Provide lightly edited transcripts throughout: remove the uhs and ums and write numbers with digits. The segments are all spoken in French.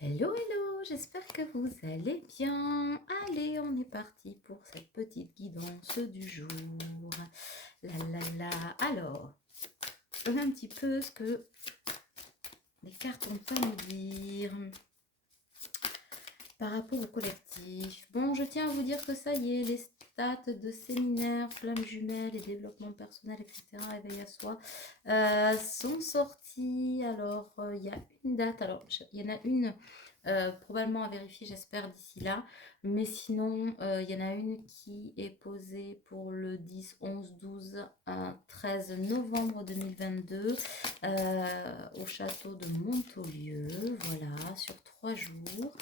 Hello, hello, j'espère que vous allez bien. Allez, on est parti pour cette petite guidance du jour. La la la. Alors, un petit peu ce que les cartes ont à nous dire par rapport au collectif. Bon, je tiens à vous dire que ça y est, les stats de séminaire, flammes jumelles et développement personnel, etc., éveil à soi, sont sortis. Alors, il y a une date. Alors, il y en a une probablement à vérifier, j'espère, d'ici là. Mais sinon, il y en a une qui est posée pour le 10, 11, 12, 13 novembre 2022 au château de Montaulieu. Voilà, sur 3 jours.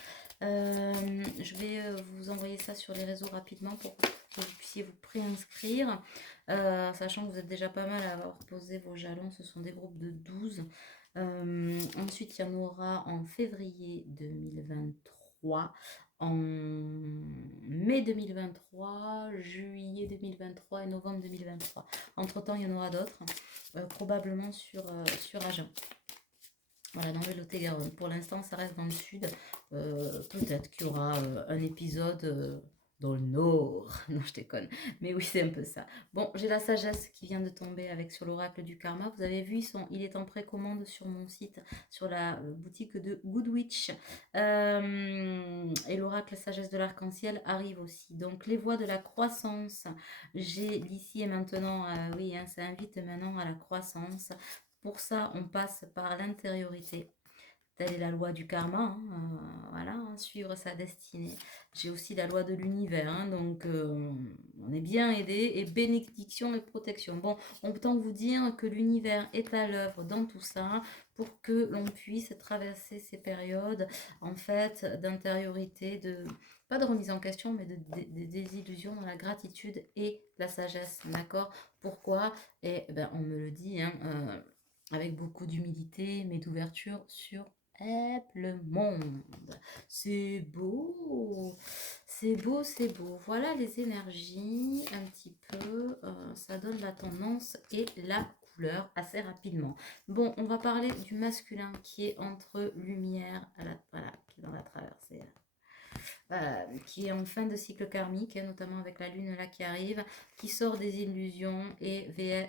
Je vais vous envoyer ça sur les réseaux rapidement pour que vous puissiez vous préinscrire, sachant que vous êtes déjà pas mal à avoir posé vos jalons. Ce sont des groupes de 12. Ensuite, il y en aura en février 2023, en mai 2023, juillet 2023 et novembre 2023. Entre-temps, il y en aura d'autres, probablement sur Agen. Voilà, dans le Lot-et-Garonne. Pour l'instant, ça reste dans le sud. Peut-être qu'il y aura un épisode dans le nord. Non, je déconne. Mais oui, c'est un peu ça. Bon, j'ai la sagesse qui vient de tomber avec sur l'oracle du karma. Vous avez vu, il est en précommande sur mon site, sur la boutique de Goodwitch. Et l'oracle sagesse de l'arc-en-ciel arrive aussi. Donc, les voies de la croissance. J'ai l'ici et maintenant. Oui, hein, ça invite maintenant à la croissance. Pour ça, on passe par l'intériorité. Telle est la loi du karma, hein, voilà, hein, suivre sa destinée. J'ai aussi la loi de l'univers, hein, donc on est bien aidé, et bénédiction et protection. Bon, on peut vous dire que l'univers est à l'œuvre dans tout ça pour que l'on puisse traverser ces périodes, en fait, d'intériorité, pas de remise en question, mais de désillusion dans la gratitude et la sagesse, d'accord? Pourquoi? Et ben, on me le dit, hein, avec beaucoup d'humilité, mais d'ouverture sur le monde. C'est beau, c'est beau, c'est beau. Voilà les énergies, un petit peu, ça donne la tendance et la couleur assez rapidement. Bon, on va parler du masculin qui est entre lumière, voilà, qui est dans la traversée, qui est en fin de cycle karmique, hein, notamment avec la lune là qui arrive, qui sort des illusions et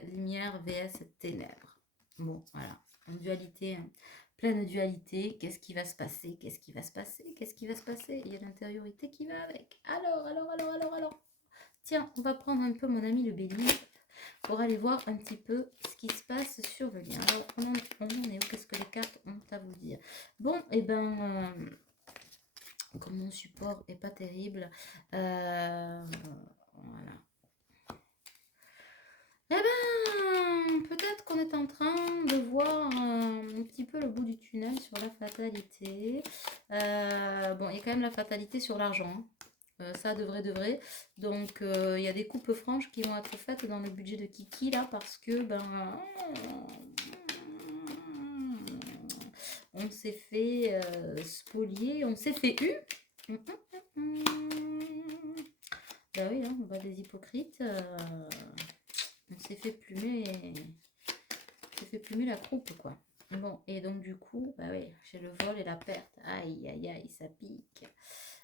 lumière vs ténèbres. Bon, voilà, en dualité, hein, pleine dualité. Qu'est-ce qui va se passer? Qu'est-ce qui va se passer? Qu'est-ce qui va se passer? Il y a l'intériorité qui va avec. Alors. Tiens, on va prendre un peu mon ami le bélier pour aller voir un petit peu ce qui se passe sur le lien. Alors, on en est où? Qu'est-ce que les cartes ont à vous dire? Bon, et ben, comme mon support est pas terrible, voilà. Eh ben, peut-être qu'on est en train de voir un petit peu le bout du tunnel sur la fatalité. Bon, il y a quand même la fatalité sur l'argent, hein. Ça devrait. Donc, il y a des coupes franches qui vont être faites dans le budget de Kiki là parce que ben on s'est fait spolier, on s'est fait eu. Bah oui, hein, on va des hypocrites. On s'est fait plumer, la croupe, quoi. Bon, et donc du coup, bah oui, j'ai le vol et la perte. Aïe, aïe, aïe, ça pique.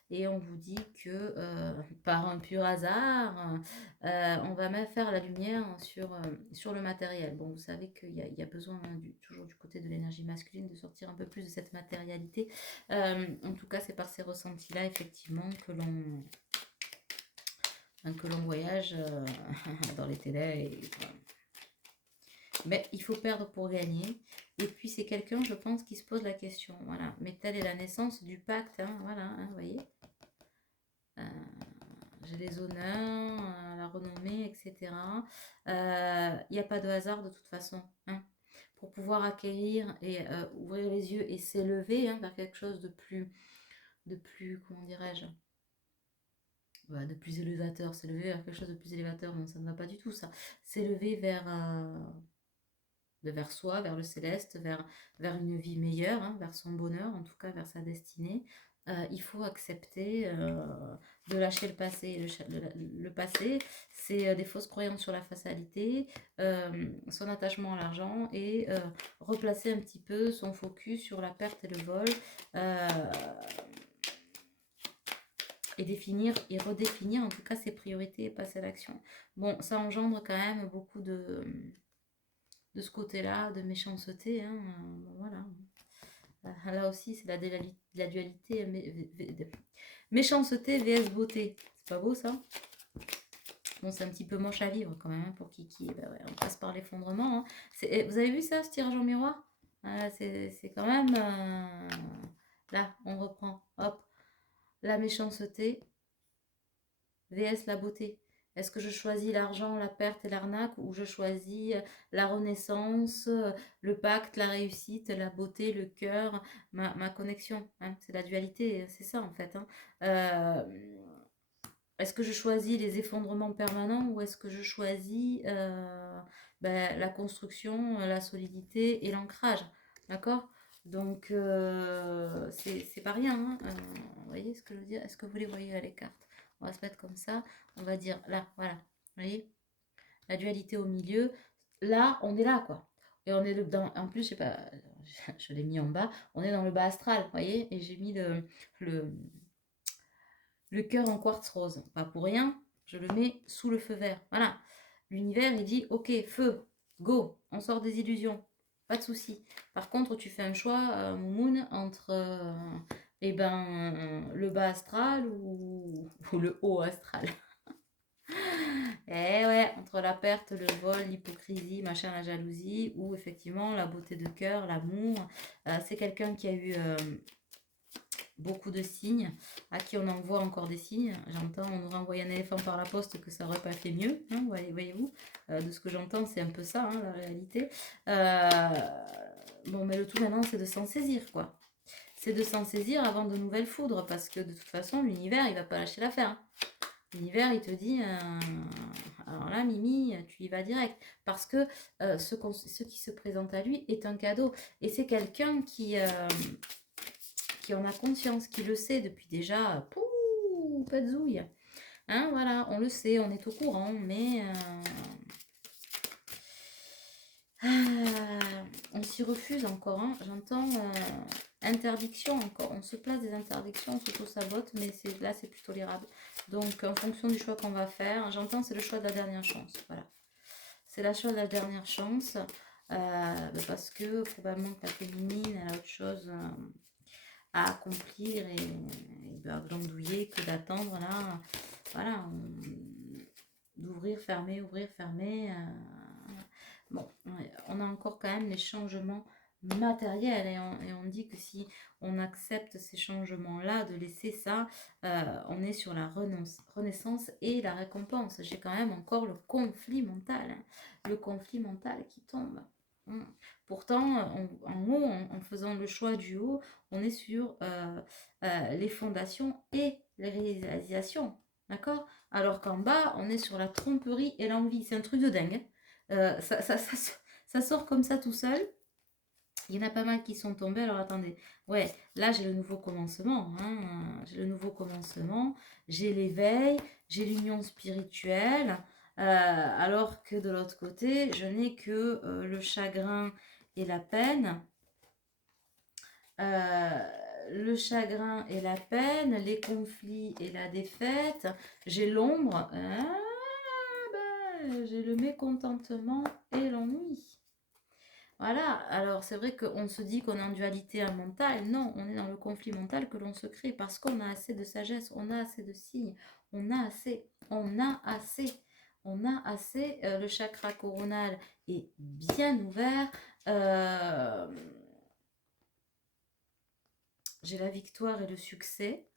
Et on vous dit que par un pur hasard, on va même faire la lumière sur le matériel. Bon, vous savez qu'il y a besoin, hein, toujours du côté de l'énergie masculine, de sortir un peu plus de cette matérialité. En tout cas, c'est par ces ressentis-là, effectivement, que l'on voyage dans les télés. Mais il faut perdre pour gagner. Et puis c'est quelqu'un, je pense, qui se pose la question. Voilà. Mais telle est la naissance du pacte. Hein, voilà, hein, vous voyez. J'ai les honneurs, la renommée, etc. Il n'y a pas de hasard de toute façon. Hein. Pour pouvoir acquérir et ouvrir les yeux et s'élever, hein, vers quelque chose de plus, comment dirais-je, de plus élévateur. S'élever vers quelque chose de plus élévateur, non, ça ne va pas du tout ça. S'élever vers soi, vers le céleste, vers une vie meilleure, hein, vers son bonheur, en tout cas vers sa destinée. Il faut accepter de lâcher le passé. Le passé, c'est des fausses croyances sur la fatalité, son attachement à l'argent et replacer un petit peu son focus sur la perte et le vol. euh, et définir et redéfinir en tout cas ses priorités et passer à l'action. Bon, ça engendre quand même beaucoup de ce côté-là, de méchanceté. Hein, voilà. Là aussi, c'est la dualité. Méchanceté vs beauté. C'est pas beau ça? Bon, c'est un petit peu moche à vivre quand même hein, pour Kiki. Ben ouais, on passe par l'effondrement. Hein. Vous avez vu ça, ce tirage en miroir? C'est quand même... Là, on reprend. Hop. La méchanceté vs la beauté. Est-ce que je choisis l'argent, la perte et l'arnaque ou je choisis la renaissance, le pacte, la réussite, la beauté, le cœur, ma connexion hein. C'est la dualité, c'est ça en fait. Hein. Est-ce que je choisis les effondrements permanents ou est-ce que je choisis la construction, la solidité et l'ancrage? D'accord. Donc, c'est pas rien. Hein. Vous voyez ce que je veux dire? Est-ce que vous les voyez à les cartes? On va se mettre comme ça. On va dire là, voilà. Vous voyez? La dualité au milieu. Là, on est là, quoi. Et on est dans. En plus, je sais pas, je l'ai mis en bas. On est dans le bas astral, vous voyez? Et j'ai mis le, le cœur en quartz rose. Pas pour rien, je le mets sous le feu vert. Voilà. L'univers, il dit, ok, feu, go, on sort des illusions. Pas de souci. Par contre, tu fais un choix, Moumoun, entre le bas astral ou le haut astral. Eh ouais, entre la perte, le vol, l'hypocrisie, machin, la jalousie, ou effectivement la beauté de cœur, l'amour. C'est quelqu'un qui a eu beaucoup de signes, à qui on envoie encore des signes. J'entends, on aurait envoyé un éléphant par la poste que ça aurait pas fait mieux, hein, voyez-vous. De ce que j'entends, c'est un peu ça, hein, la réalité. Bon, mais le tout maintenant, c'est de s'en saisir, quoi. C'est de s'en saisir avant de nouvelles foudres, parce que de toute façon, l'univers, il va pas lâcher l'affaire. Hein. L'univers, il te dit, alors là, Mimi, tu y vas direct. Parce que ce qui se présente à lui est un cadeau. Et c'est quelqu'un qui en a conscience, qui le sait depuis déjà, pouh, pas de zouille. Hein, voilà, on le sait, on est au courant, mais on s'y refuse encore. Hein. J'entends interdiction encore. On se place des interdictions, on s'auto-sabote, mais là, c'est plus tolérable. Donc, en fonction du choix qu'on va faire, j'entends, c'est le choix de la dernière chance. Voilà. C'est la choix de la dernière chance. Parce que probablement que la féminine, elle a autre chose à accomplir et à glandouiller que d'attendre là. Voilà. D'ouvrir, fermer, ouvrir, fermer. Bon, on a encore quand même les changements matériels et on dit que si on accepte ces changements-là, de laisser ça, on est sur la renaissance et la récompense. J'ai quand même encore le conflit mental, hein, le conflit mental qui tombe. Pourtant, en haut, en faisant le choix du haut, on est sur les fondations et les réalisations. D'accord? Alors qu'en bas, on est sur la tromperie et l'envie. C'est un truc de dingue. Ça sort comme ça tout seul. Il y en a pas mal qui sont tombés. Alors attendez. Ouais, là j'ai le nouveau commencement. Hein. J'ai le nouveau commencement. J'ai l'éveil. J'ai l'union spirituelle. Alors que de l'autre côté, je n'ai que le chagrin et la peine. Le chagrin et la peine, les conflits et la défaite. J'ai l'ombre. J'ai le mécontentement et l'ennui. Voilà, alors c'est vrai qu'on se dit qu'on est en dualité mentale. Non, on est dans le conflit mental que l'on se crée parce qu'on a assez de sagesse, on a assez de signes, on a assez, on a assez, on a assez. Le chakra coronal est bien ouvert. J'ai la victoire et le succès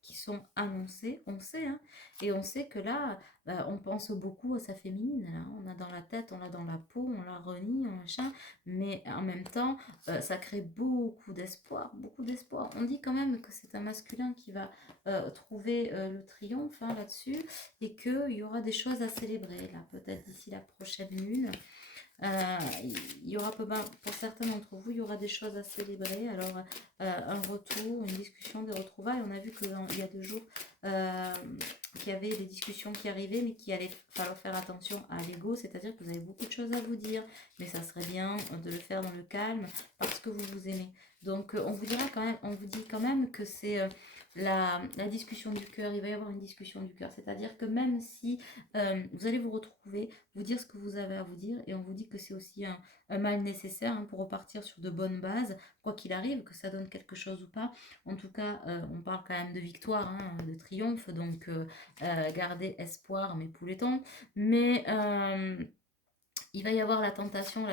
qui sont annoncés, on sait, hein, et on sait que là, on pense beaucoup à sa féminine, là. On a dans la tête, on l'a dans la peau, on la renie, on machin, mais en même temps, ça crée beaucoup d'espoir, beaucoup d'espoir. On dit quand même que c'est un masculin qui va trouver le triomphe là-dessus, et qu'il y aura des choses à célébrer, là, peut-être d'ici la prochaine lune. Il y aura pour certains d'entre vous, il y aura des choses à célébrer. Alors, un retour, une discussion, des retrouvailles. On a vu qu'il y a 2 jours, qu'il y avait des discussions qui arrivaient, mais qu'il allait falloir faire attention à l'ego, c'est-à-dire que vous avez beaucoup de choses à vous dire, mais ça serait bien de le faire dans le calme parce que vous vous aimez. Donc, on vous dira quand même, on vous dit quand même que c'est la discussion du cœur. Il va y avoir une discussion du cœur, c'est-à-dire que même si vous allez vous retrouver, vous dire ce que vous avez à vous dire, et on vous dit que c'est aussi un mal nécessaire hein, pour repartir sur de bonnes bases, quoi qu'il arrive, que ça donne quelque chose ou pas. En tout cas, on parle quand même de victoire, hein, de triomphe, donc gardez espoir, mes pouletons. Mais il va y avoir la tentation,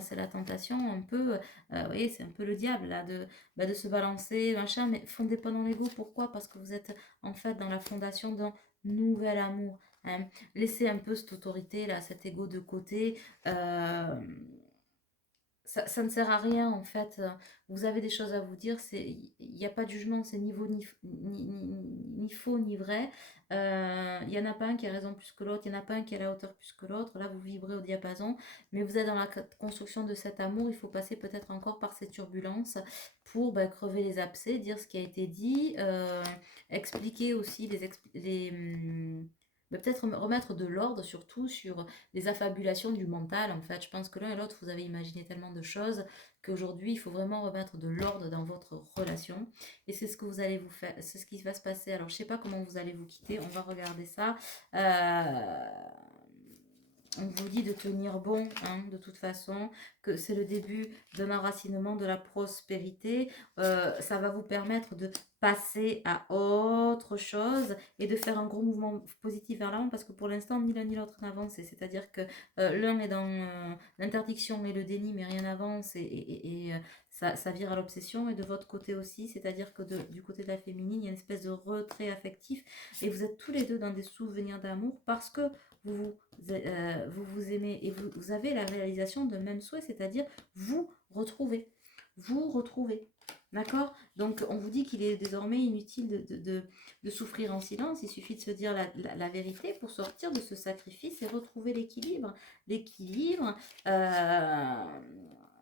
c'est la tentation un peu, vous voyez, c'est un peu le diable là, de se balancer, machin, mais fondez pas dans l'ego, pourquoi? Parce que vous êtes en fait dans la fondation d'un nouvel amour, hein. Laissez un peu cette autorité là, cet ego de côté, ça ne sert à rien en fait. Vous avez des choses à vous dire, il n'y a pas de jugement, c'est ni faux ni vrai. Il n'y en a pas un qui a raison plus que l'autre, il n'y en a pas un qui a la hauteur plus que l'autre. Là, vous vibrez au diapason, mais vous êtes dans la construction de cet amour. Il faut passer peut-être encore par ces turbulences pour crever les abcès, dire ce qui a été dit, expliquer aussi peut-être remettre de l'ordre surtout sur les affabulations du mental. En fait, je pense que l'un et l'autre, vous avez imaginé tellement de choses qu'aujourd'hui, il faut vraiment remettre de l'ordre dans votre relation. Et c'est ce que vous allez vous faire, c'est ce qui va se passer. Alors, je sais pas comment vous allez vous quitter. On va regarder ça. On vous dit de tenir bon, hein, de toute façon, que c'est le début d'un enracinement de la prospérité. Ça va vous permettre de passer à autre chose et de faire un gros mouvement positif vers l'avant parce que pour l'instant, ni l'un ni l'autre n'avance. C'est-à-dire que l'un est dans l'interdiction et le déni, mais rien n'avance et ça vire à l'obsession. Et de votre côté aussi, c'est-à-dire que du côté de la féminine, il y a une espèce de retrait affectif et vous êtes tous les deux dans des souvenirs d'amour parce que vous aimez et vous avez la réalisation d'un même souhait, c'est-à-dire vous retrouver. Vous retrouver. D'accord? Donc, on vous dit qu'il est désormais inutile de souffrir en silence. Il suffit de se dire la vérité pour sortir de ce sacrifice et retrouver l'équilibre. L'équilibre,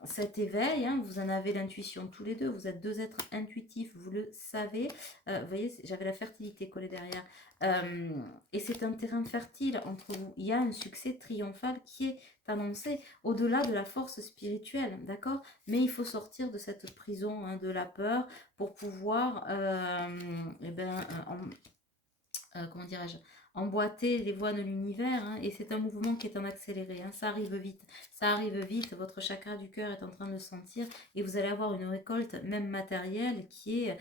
cet éveil, hein, vous en avez l'intuition tous les deux. Vous êtes 2 êtres intuitifs, vous le savez. Vous voyez, j'avais la fertilité collée derrière. Et c'est un terrain fertile entre vous. Il y a un succès triomphal qui est annoncé au-delà de la force spirituelle, d'accord? Mais il faut sortir de cette prison hein, de la peur pour pouvoir, comment dirais-je, emboîter les voies de l'univers, hein, et c'est un mouvement qui est en accéléré, hein, ça arrive vite, votre chakra du cœur est en train de le sentir, et vous allez avoir une récolte, même matérielle, qui est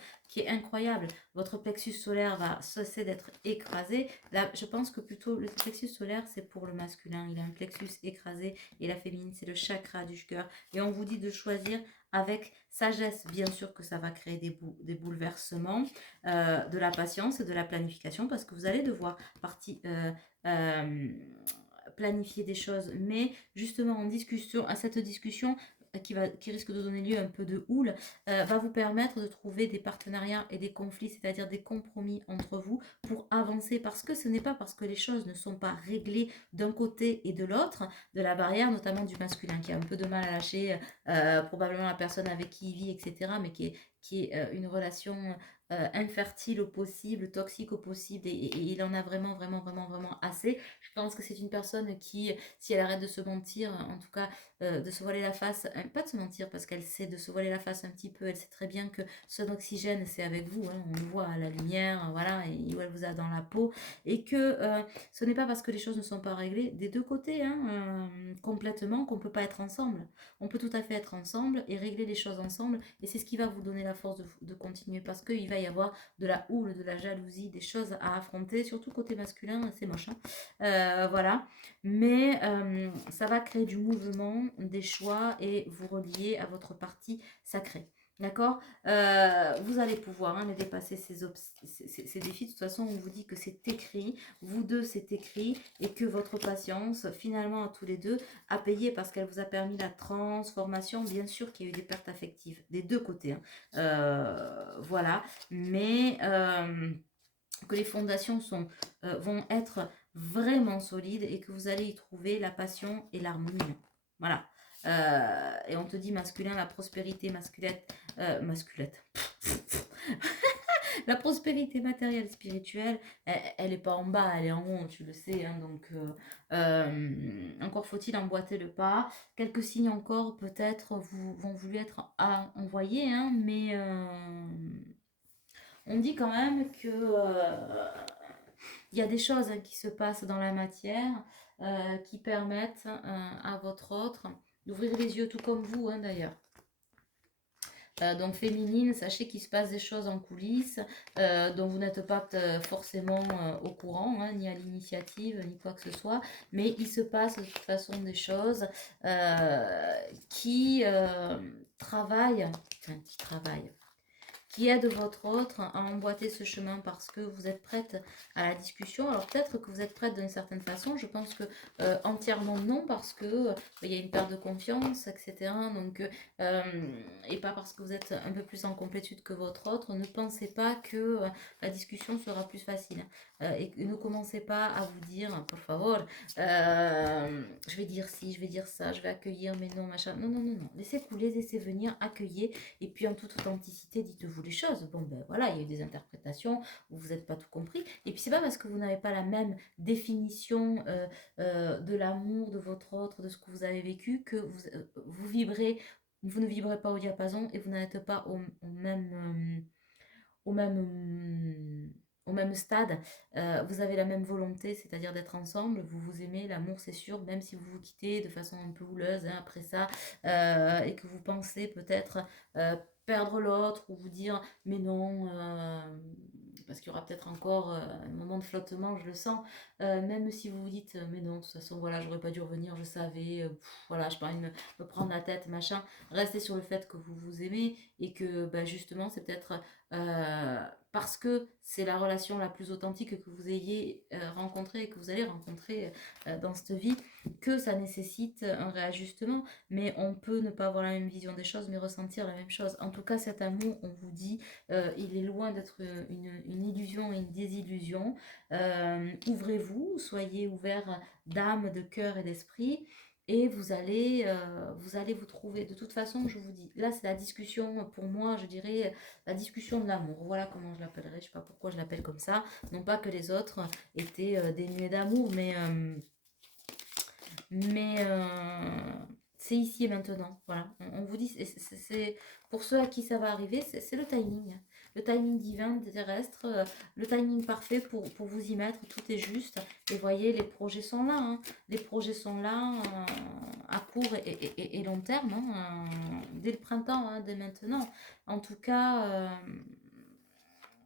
incroyable. Votre plexus solaire va cesser d'être écrasé. Là, je pense que plutôt le plexus solaire, c'est pour le masculin, il a un plexus écrasé, et la féminine, c'est le chakra du cœur, et on vous dit de choisir avec sagesse, bien sûr que ça va créer des bouleversements, de la patience et de la planification parce que vous allez devoir planifier des choses, mais justement en discussion, à cette discussion qui risque de donner lieu à un peu de houle, va vous permettre de trouver des partenariats et des conflits, c'est-à-dire des compromis entre vous pour avancer, parce que ce n'est pas parce que les choses ne sont pas réglées d'un côté et de l'autre, de la barrière, notamment du masculin, qui a un peu de mal à lâcher, probablement la personne avec qui il vit, etc., mais qui est une relation infertile au possible, toxique au possible, et il en a vraiment, vraiment, vraiment, vraiment assez. Je pense que c'est une personne qui, si elle arrête de se mentir, en tout cas, de se voiler la face, pas de se mentir parce qu'elle sait de se voiler la face un petit peu, elle sait très bien que son oxygène c'est avec vous, hein, on le voit à la lumière, voilà, et où elle vous a dans la peau, et que ce n'est pas parce que les choses ne sont pas réglées des deux côtés, hein, complètement, qu'on peut pas être ensemble. On peut tout à fait être ensemble et régler les choses ensemble, et c'est ce qui va vous donner la force de continuer, parce qu'il va y avoir de la houle, de la jalousie, des choses à affronter, surtout côté masculin, c'est moche, hein. Voilà, mais ça va créer du mouvement, des choix et vous relier à votre partie sacrée. D'accord? Vous allez pouvoir hein, les dépasser ces défis. De toute façon, on vous dit que c'est écrit. Vous deux, c'est écrit. Et que votre patience, finalement, à tous les deux, a payé parce qu'elle vous a permis la transformation. Bien sûr qu'il y a eu des pertes affectives, des deux côtés, hein. Voilà. Mais que les fondations vont être vraiment solides et que vous allez y trouver la passion et l'harmonie. Voilà. Et on te dit masculin, la prospérité masculette. La prospérité matérielle, spirituelle, elle est pas en bas, elle est en haut, tu le sais, hein, donc encore faut-il emboîter le pas. Quelques signes encore peut-être vont vous lui être envoyés, hein, mais on dit quand même que il y a des choses, hein, qui se passent dans la matière, qui permettent, à votre autre d'ouvrir les yeux, tout comme vous, hein, d'ailleurs. Donc féminine, sachez qu'il se passe des choses en coulisses, dont vous n'êtes pas forcément au courant, hein, ni à l'initiative, ni quoi que ce soit, mais il se passe de toute façon des choses qui travaillent, enfin qui travaillent, qui aide votre autre à emboîter ce chemin parce que vous êtes prête à la discussion. Alors peut-être que vous êtes prête d'une certaine façon, je pense que entièrement non, parce que il y a une perte de confiance, etc. Donc, et pas parce que vous êtes un peu plus en complétude que votre autre. Ne pensez pas que la discussion sera plus facile. Et ne commencez pas à vous dire, por favor, je vais dire ci, je vais dire ça, je vais accueillir, mais non, machin. Non, non, non, non. Laissez couler, laissez venir, accueillir. Et puis en toute authenticité, dites-vous les choses. Bon, ben voilà, il y a eu des interprétations où vous n'êtes pas tout compris. Et puis c'est pas parce que vous n'avez pas la même définition de l'amour de votre autre, de ce que vous avez vécu, que vous vibrez, vous ne vibrez pas au diapason et vous n'êtes pas au même, au même stade. Vous avez la même volonté, c'est-à-dire d'être ensemble, vous vous aimez, l'amour c'est sûr, même si vous vous quittez de façon un peu houleuse, hein, après ça, et que vous pensez peut-être perdre l'autre ou vous dire mais non, parce qu'il y aura peut-être encore un moment de flottement, je le sens, même si vous vous dites mais non, de toute façon, voilà, j'aurais pas dû revenir, je savais, voilà, je pas envie de me prendre la tête, machin. Restez sur le fait que vous vous aimez et que bah, justement, c'est peut-être euh, parce que c'est la relation la plus authentique que vous ayez rencontrée et que vous allez rencontrer dans cette vie, que ça nécessite un réajustement. Mais on peut ne pas avoir la même vision des choses, mais ressentir la même chose. En tout cas, cet amour, on vous dit, il est loin d'être une illusion et une désillusion. Ouvrez-vous, soyez ouverts d'âme, de cœur et d'esprit. Et vous allez vous trouver. De toute façon, je vous dis, là, c'est la discussion, pour moi, je dirais, la discussion de l'amour. Voilà comment je l'appellerais. Je ne sais pas pourquoi je l'appelle comme ça. Non pas que les autres étaient dénués d'amour, mais c'est ici et maintenant. Voilà. On vous dit, c'est pour ceux à qui ça va arriver, c'est le timing. Le timing divin, terrestre, le timing parfait pour vous y mettre. Tout est juste. Et voyez, les projets sont là, hein. Les projets sont là à court et long terme, hein, dès le printemps, hein, dès maintenant. En tout cas,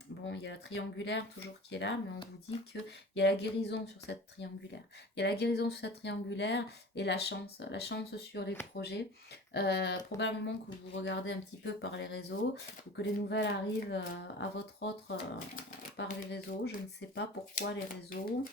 bon, il y a la triangulaire toujours qui est là, mais on vous dit qu'il y a la guérison sur cette triangulaire. Il y a la guérison sur cette triangulaire et la chance sur les projets. Probablement que vous regardez un petit peu par les réseaux ou que les nouvelles arrivent à votre autre par les réseaux. Je ne sais pas pourquoi les réseaux.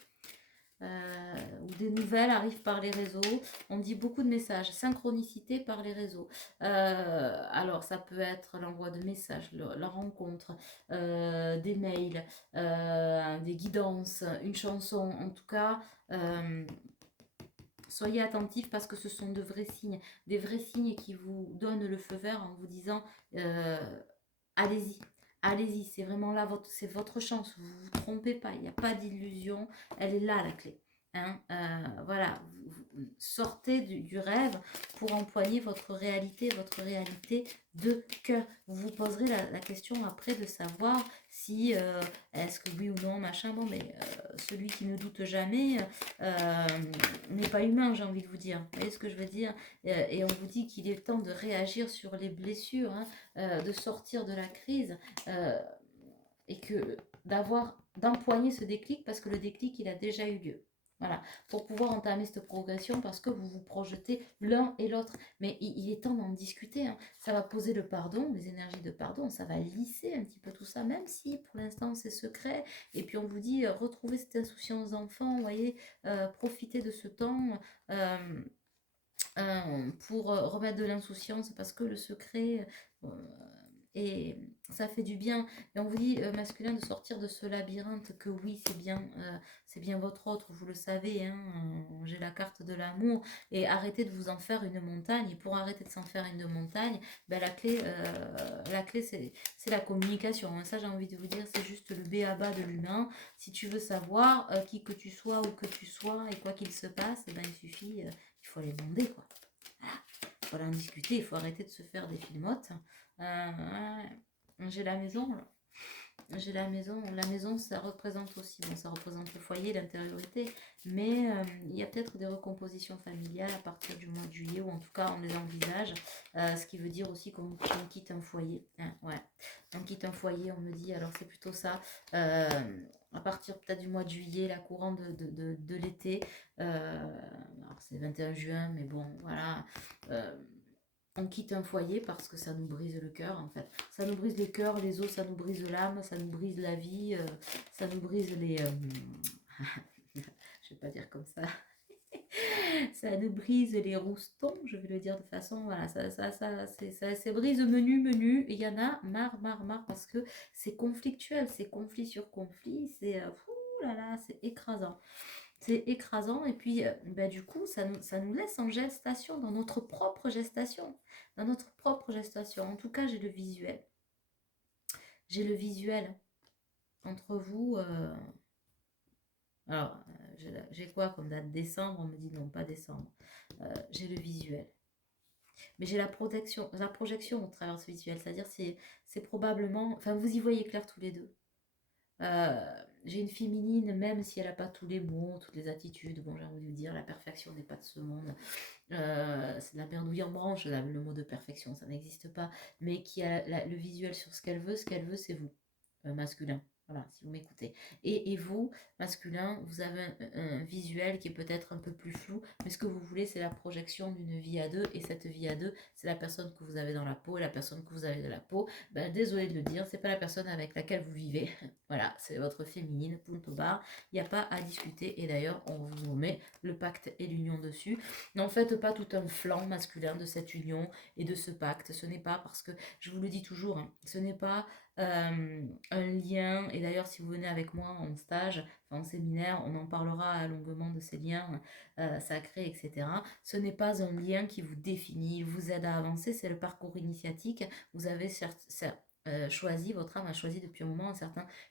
Où des nouvelles arrivent par les réseaux. On dit beaucoup de messages, synchronicité par les réseaux. Alors, ça peut être l'envoi de messages, la rencontre, des mails, des guidances, une chanson. En tout cas, soyez attentifs parce que ce sont de vrais signes, des vrais signes qui vous donnent le feu vert en vous disant allez-y. Allez-y, c'est vraiment là, c'est votre chance. Vous ne vous trompez pas, il n'y a pas d'illusion. Elle est là, la clé. Hein, voilà, sortez du rêve pour empoigner votre réalité de cœur. Vous vous poserez la question après de savoir si est-ce que oui ou non, machin. Bon, mais celui qui ne doute jamais n'est pas humain, j'ai envie de vous dire. Vous voyez ce que je veux dire? Et on vous dit qu'il est temps de réagir sur les blessures, hein, de sortir de la crise et que d'empoigner ce déclic parce que le déclic il a déjà eu lieu. Voilà, pour pouvoir entamer cette progression parce que vous vous projetez l'un et l'autre. Mais il est temps d'en discuter, hein. Ça va poser le pardon, les énergies de pardon, ça va lisser un petit peu tout ça, même si pour l'instant c'est secret. Et puis on vous dit, retrouvez cette insouciance d'enfant, vous voyez, profitez de ce temps pour remettre de l'insouciance parce que le secret est ça fait du bien. Et on vous dit, masculin, de sortir de ce labyrinthe, que oui, c'est bien votre autre, vous le savez, hein, j'ai la carte de l'amour, et arrêtez de vous en faire une montagne. Et pour arrêter de s'en faire une montagne, ben, la clé c'est la communication, hein. Ça, j'ai envie de vous dire, c'est juste le b.a.-ba de l'humain. Si tu veux savoir qui que tu sois, où que tu sois, et quoi qu'il se passe, eh ben, il suffit, il faut aller demander, quoi. Il faut aller en discuter, il faut arrêter de se faire des filmotes. J'ai la maison, là. J'ai la maison. La maison, ça représente aussi, bon, ça représente le foyer, l'intériorité, mais il y a peut-être des recompositions familiales à partir du mois de juillet, ou en tout cas, on les envisage, ce qui veut dire aussi qu'on quitte un foyer. Hein, ouais, on quitte un foyer, on me dit, alors c'est plutôt ça. euh, à partir peut-être du mois de juillet, la courant de l'été. Alors c'est 21 juin, mais bon, voilà. euh, on quitte un foyer parce que ça nous brise le cœur, en fait. Ça nous brise le cœur, les os, ça nous brise l'âme, ça nous brise la vie, ça nous brise les... je vais pas dire comme ça. Ça nous brise les roustons, je vais le dire de façon... Voilà, c'est brise menu, et il y en a marre, parce que c'est conflictuel, c'est conflit sur conflit, c'est... fou là là, c'est écrasant. C'est écrasant et puis bah, du coup ça nous laisse en gestation, dans notre propre gestation. Dans notre propre gestation. En tout cas, j'ai le visuel. J'ai le visuel entre vous. Alors, j'ai quoi comme date? Décembre? On me dit non, pas décembre. J'ai le visuel. Mais j'ai la projection au travers ce visuel. C'est-à-dire, c'est probablement... Enfin, vous y voyez clair tous les deux. J'ai une féminine, même si elle n'a pas tous les mots, toutes les attitudes. Bon, j'ai envie de vous dire, la perfection n'est pas de ce monde. C'est de la merdouille en branche, le mot de perfection, ça n'existe pas. Mais qui a le visuel sur ce qu'elle veut, c'est vous, masculin. Voilà, si vous m'écoutez. Et vous, masculin, vous avez un visuel qui est peut-être un peu plus flou, mais ce que vous voulez, c'est la projection d'une vie à deux. Et cette vie à deux, c'est la personne que vous avez dans la peau. Et la personne que vous avez dans la peau, ben, désolé de le dire, c'est pas la personne avec laquelle vous vivez. Voilà, c'est votre féminine, punto bar. Il n'y a pas à discuter. Et d'ailleurs, on vous met le pacte et l'union dessus. N'en faites pas tout un flanc masculin de cette union et de ce pacte. Ce n'est pas parce que, je vous le dis toujours, hein, ce n'est pas un lien. Et d'ailleurs, si vous venez avec moi en stage, enfin, en séminaire, on en parlera longuement de ces liens sacrés, etc. Ce n'est pas un lien qui vous définit, il vous aide à avancer. C'est le parcours initiatique. Vous avez choisi, votre âme a choisi depuis un moment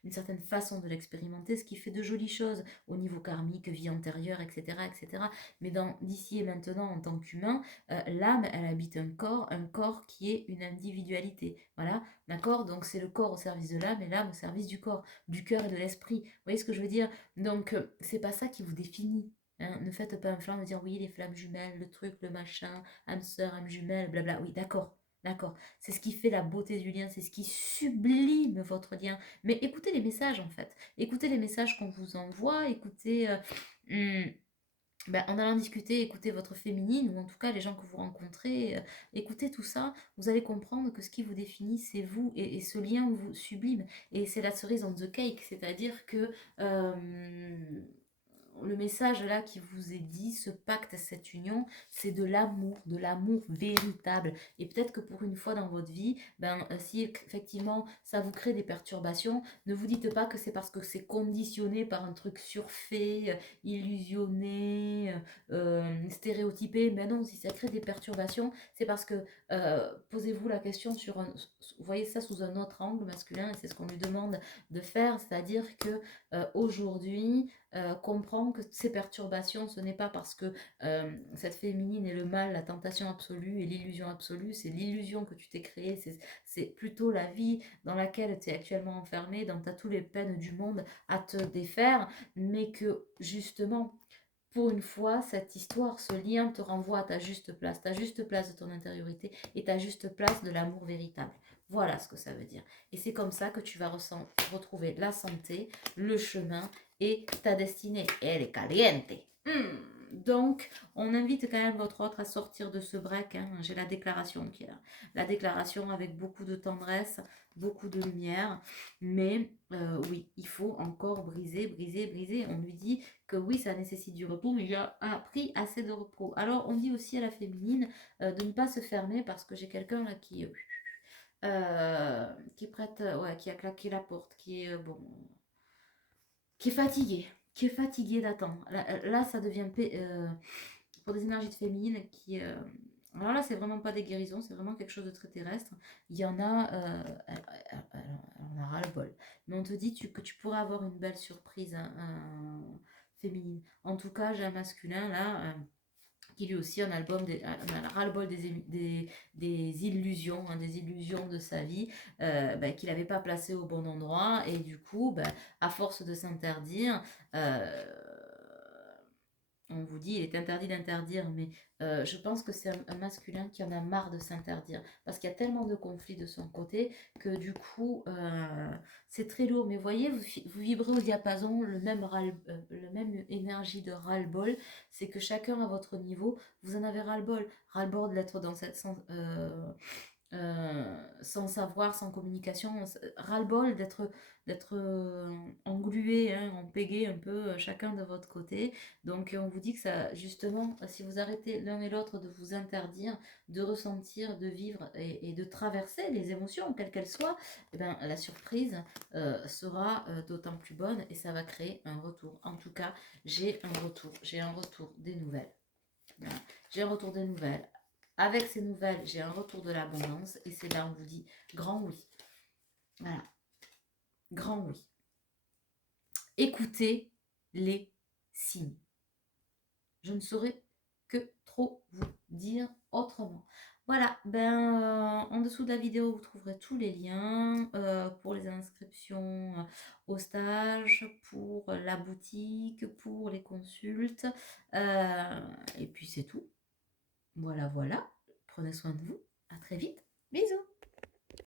une certaine façon de l'expérimenter, ce qui fait de jolies choses au niveau karmique, vie antérieure, etc. etc. Mais d'ici et maintenant, en tant qu'humain, l'âme, elle habite un corps qui est une individualité. Voilà, d'accord. Donc c'est le corps au service de l'âme et l'âme au service du corps, du cœur et de l'esprit. Vous voyez ce que je veux dire? Donc c'est pas ça qui vous définit. Hein. Ne faites pas un flanc de dire oui, les flammes jumelles, le truc, le machin, âme sœur, âme jumelle, blabla. Oui, d'accord. D'accord, c'est ce qui fait la beauté du lien, c'est ce qui sublime votre lien. Mais écoutez les messages en fait. Écoutez les messages qu'on vous envoie, écoutez, ben, en allant discuter, écoutez votre féminine, ou en tout cas les gens que vous rencontrez, écoutez tout ça, vous allez comprendre que ce qui vous définit, c'est vous, et ce lien vous sublime. Et c'est la cerise on the cake, c'est-à-dire que le message là qui vous est dit, ce pacte, cette union, c'est de l'amour véritable. Et peut-être que pour une fois dans votre vie, ben, si effectivement ça vous crée des perturbations, ne vous dites pas que c'est parce que c'est conditionné par un truc surfait, illusionné, stéréotypé. Mais non, si ça crée des perturbations, c'est parce que posez-vous la question sur vous voyez ça sous un autre angle masculin, et c'est ce qu'on lui demande de faire, c'est-à-dire que aujourd'hui, comprend que ces perturbations, ce n'est pas parce que cette féminine est le mal, la tentation absolue et l'illusion absolue, c'est l'illusion que tu t'es créée, c'est plutôt la vie dans laquelle tu es actuellement enfermée, dont tu as toutes les peines du monde à te défaire, mais que justement, pour une fois, cette histoire, ce lien te renvoie à ta juste place de ton intériorité et ta juste place de l'amour véritable. Voilà ce que ça veut dire. Et c'est comme ça que tu vas retrouver la santé, le chemin et ta destinée. Elle est caliente. Donc, on invite quand même votre autre à sortir de ce break. Hein. J'ai la déclaration qui est là. La déclaration avec beaucoup de tendresse, beaucoup de lumière. Mais oui, il faut encore briser. On lui dit que oui, ça nécessite du repos, mais il a pris assez de repos. Alors, on dit aussi à la féminine de ne pas se fermer, parce que j'ai quelqu'un là qui qui est prête, ouais, qui a claqué la porte, qui est, bon, qui est fatigué d'attendre. Là, ça devient, pour des énergies de féminine, alors là, c'est vraiment pas des guérisons, c'est vraiment quelque chose de très terrestre. Il y en a, elle en a ras-le-bol. Mais on te dit que tu pourrais avoir une belle surprise hein, féminine. En tout cas, j'ai un masculin là, qui lui aussi en album en a ras-le-bol des illusions, hein, des illusions de sa vie, qu'il n'avait pas placé au bon endroit. Et du coup, à force de s'interdire, on vous dit, il est interdit d'interdire, mais je pense que c'est un masculin qui en a marre de s'interdire, parce qu'il y a tellement de conflits de son côté, que du coup, c'est très lourd. Mais voyez, vous vibrez au diapason, le même énergie de ras-le-bol, c'est que chacun à votre niveau, vous en avez ras-le-bol. Ras-le-bol d'être dans cette sens, sans savoir, sans communication, ras-le-bol d'être englué, hein, empégué un peu chacun de votre côté. Donc on vous dit que ça, justement, si vous arrêtez l'un et l'autre de vous interdire, de ressentir, de vivre et de traverser les émotions, quelles qu'elles soient, eh ben, la surprise sera d'autant plus bonne et ça va créer un retour. En tout cas, j'ai un retour des nouvelles. Voilà. J'ai un retour des nouvelles. Avec ces nouvelles, j'ai un retour de l'abondance et c'est là où on vous dit grand oui. Voilà, grand oui. Écoutez les signes. Je ne saurais que trop vous dire autrement. Voilà, en dessous de la vidéo, vous trouverez tous les liens pour les inscriptions au stage, pour la boutique, pour les consultes. Et puis c'est tout. Voilà, voilà. Prenez soin de vous. À très vite. Bisous.